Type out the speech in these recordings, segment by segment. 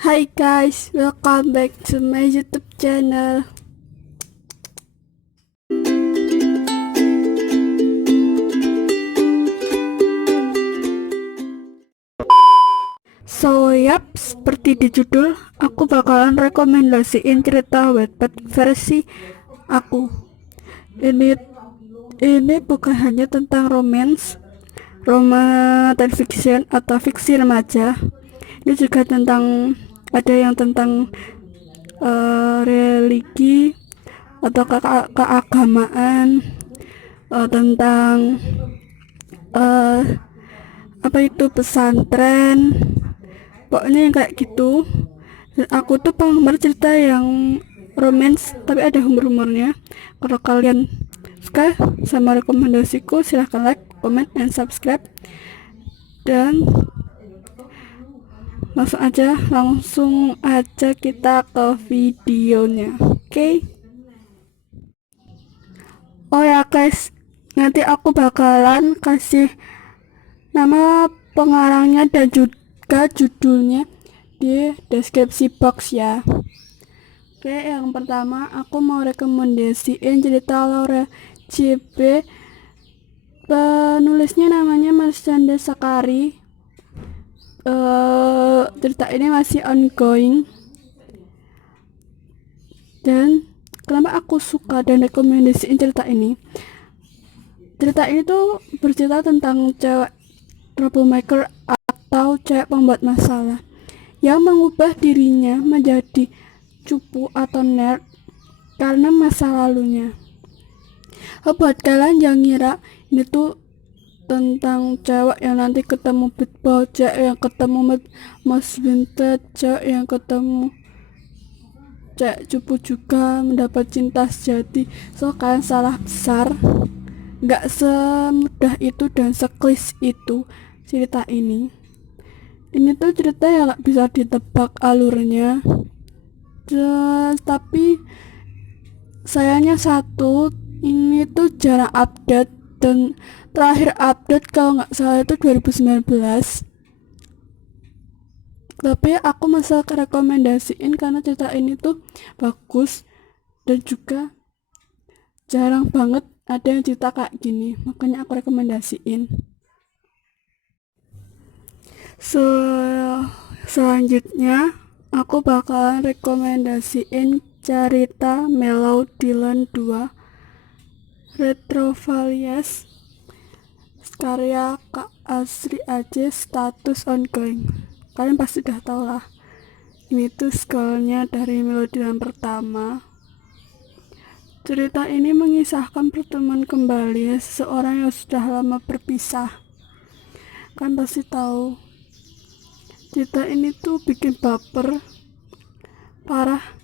Hi guys, welcome back to my YouTube channel. Seperti di judul, aku bakalan rekomendasiin cerita Wattpad versi aku. Ini bukan hanya tentang dan fiction atau fiksi remaja. Ini juga ada yang tentang religi atau keagamaan, tentang uh, apa itu pesantren, pokoknya yang kayak gitu. Dan aku tuh penggemar cerita yang romance tapi ada humor-humornya. Kalau kalian suka sama rekomendasiku, silahkan like, comment, and subscribe. Dan langsung aja kita ke videonya. Oke. Oh ya guys, nanti aku bakalan kasih nama pengarangnya dan juga judulnya di deskripsi box ya. Oke, yang pertama aku mau rekomendasiin cerita Laura CP. Penulisnya namanya Marshanda Sakari. Cerita ini masih ongoing. Dan kenapa aku suka dan rekomendasiin cerita ini? Cerita ini tuh bercerita tentang cewek troublemaker atau cewek pembuat masalah yang mengubah dirinya menjadi cupu atau nerd karena masa lalunya. Buat kalian yang ngira ini tuh tentang cewek yang nanti ketemu beatball, cewek yang ketemu Mas Vintage, cewek yang ketemu cewek cupu juga mendapat cinta sejati, so kalian salah besar. Gak semudah itu dan seklis itu cerita ini. Ini tuh cerita yang gak bisa ditebak alurnya. Tapi sayangnya satu, ini tuh jarang update, dan terakhir update kalau nggak salah itu 2019. Tapi aku masih rekomendasiin karena cerita ini tuh bagus dan juga jarang banget ada yang cerita kayak gini, makanya aku rekomendasiin. Selanjutnya aku bakalan rekomendasiin cerita Mellow Dylan 2 Retrovalias karya Kak Asri Aja, status ongoing. Kalian pasti udah tau lah, ini tuh scrollnya dari Melody yang pertama. Cerita ini mengisahkan pertemuan kembali seseorang yang sudah lama berpisah. Kan pasti tahu, cerita ini tuh bikin baper parah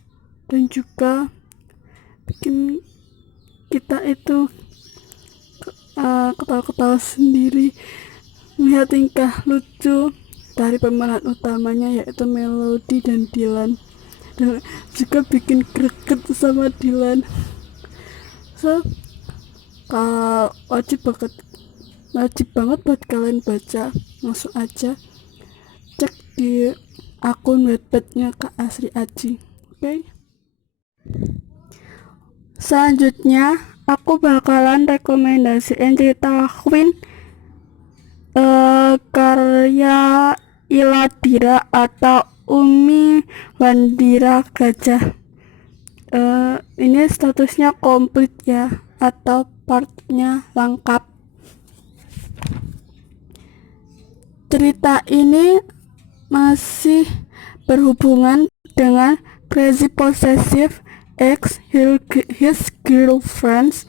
dan juga bikin kita itu ketawa-ketawa sendiri melihat tingkah lucu dari pemeran utamanya, yaitu Melody dan Dylan, dan juga bikin greget sama Dylan. So wajib banget buat kalian baca. Langsung aja cek di akun Wattpadnya Kak Asri Aji. Oke. Selanjutnya aku bakalan rekomendasiin cerita Queen karya Iladira atau Umi Wandira Gajah. Ini statusnya komplit ya, atau partnya lengkap. Cerita ini masih berhubungan dengan crazy possessive ex his girlfriends.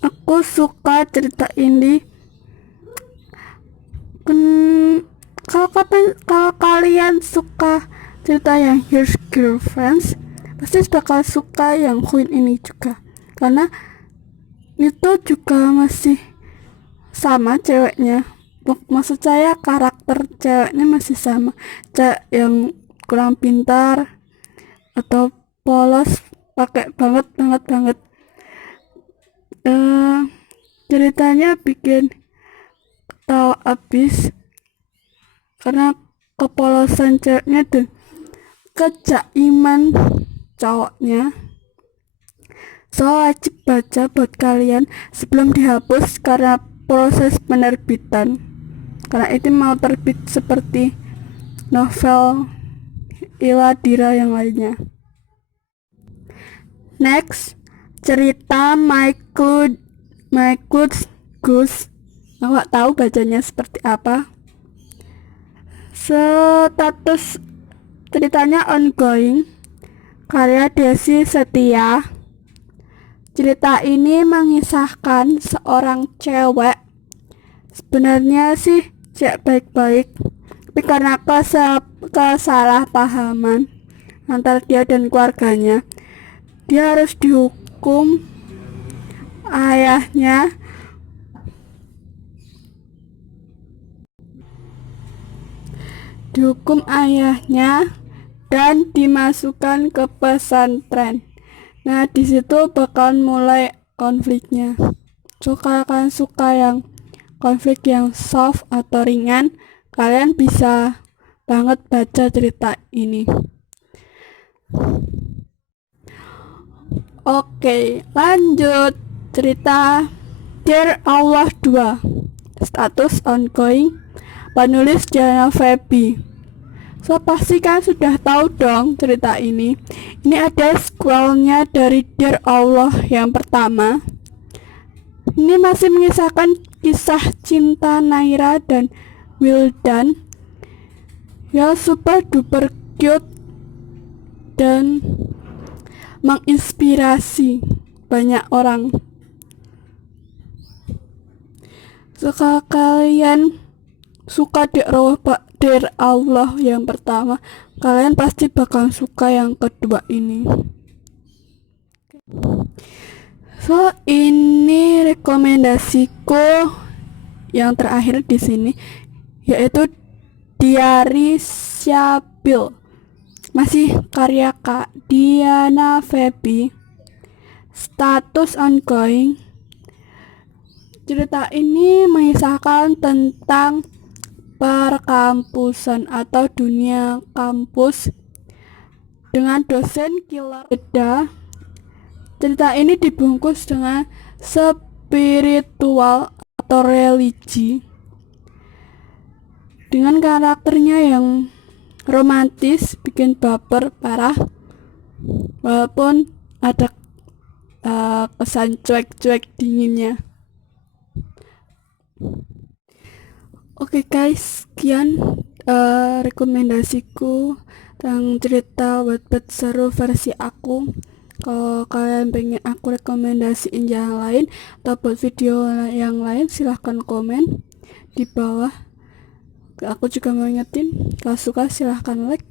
Aku suka cerita ini. Kalau kalian suka cerita yang His Girlfriends, pasti bakal suka yang Queen ini juga, karena itu juga masih sama ceweknya. Maksud saya karakter ceweknya masih sama, cewek yang kurang pintar atau polos, pakai banget. Ceritanya bikin ketawa abis karena kepolosan ceweknya tuh, kejaiman cowoknya. So wajib baca buat kalian sebelum dihapus karena proses penerbitan, karena itu mau terbit seperti novel Iladira yang lainnya. Next, cerita My Clothes Goose. Aku gak tahu bacanya seperti apa. Status ceritanya ongoing, karya Desi Setia. Cerita ini mengisahkan seorang cewek, sebenarnya sih cewek baik-baik, tapi karena kesalahpahaman antara dia dan keluarganya, dia harus dihukum ayahnya dan dimasukkan ke pesantren. Nah, di situ bakal mulai konfliknya. So, kalian suka yang konflik yang soft atau ringan, kalian bisa banget baca cerita ini. Oke, lanjut cerita Dear Allah 2. Status ongoing, penulis Diana Feby. So pasti kan sudah tahu dong cerita ini. Ini ada sequelnya dari Dear Allah yang pertama. Ini masih mengisahkan kisah cinta Naira dan Wildan yang super duper cute dan menginspirasi banyak orang. Jika kalian suka Dear Allah yang pertama, kalian pasti bakal suka yang kedua ini. So, ini rekomendasiku yang terakhir di sini, yaitu Diari Syabil, masih karya Kak Diana Feby. Status ongoing. Cerita ini mengisahkan tentang perkampusan atau dunia kampus dengan dosen killer beda. Cerita ini dibungkus dengan spiritual atau religi, dengan karakternya yang romantis, bikin baper parah, walaupun ada kesan cuek-cuek dinginnya. Oke guys, sekian rekomendasiku tentang cerita Wattpad seru versi aku. Kalau kalian pengen aku rekomendasiin yang lain atau buat video yang lain, silahkan komen di bawah. Aku juga mau ingetin, kalau suka silahkan like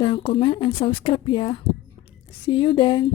dan komen and subscribe ya. See you then.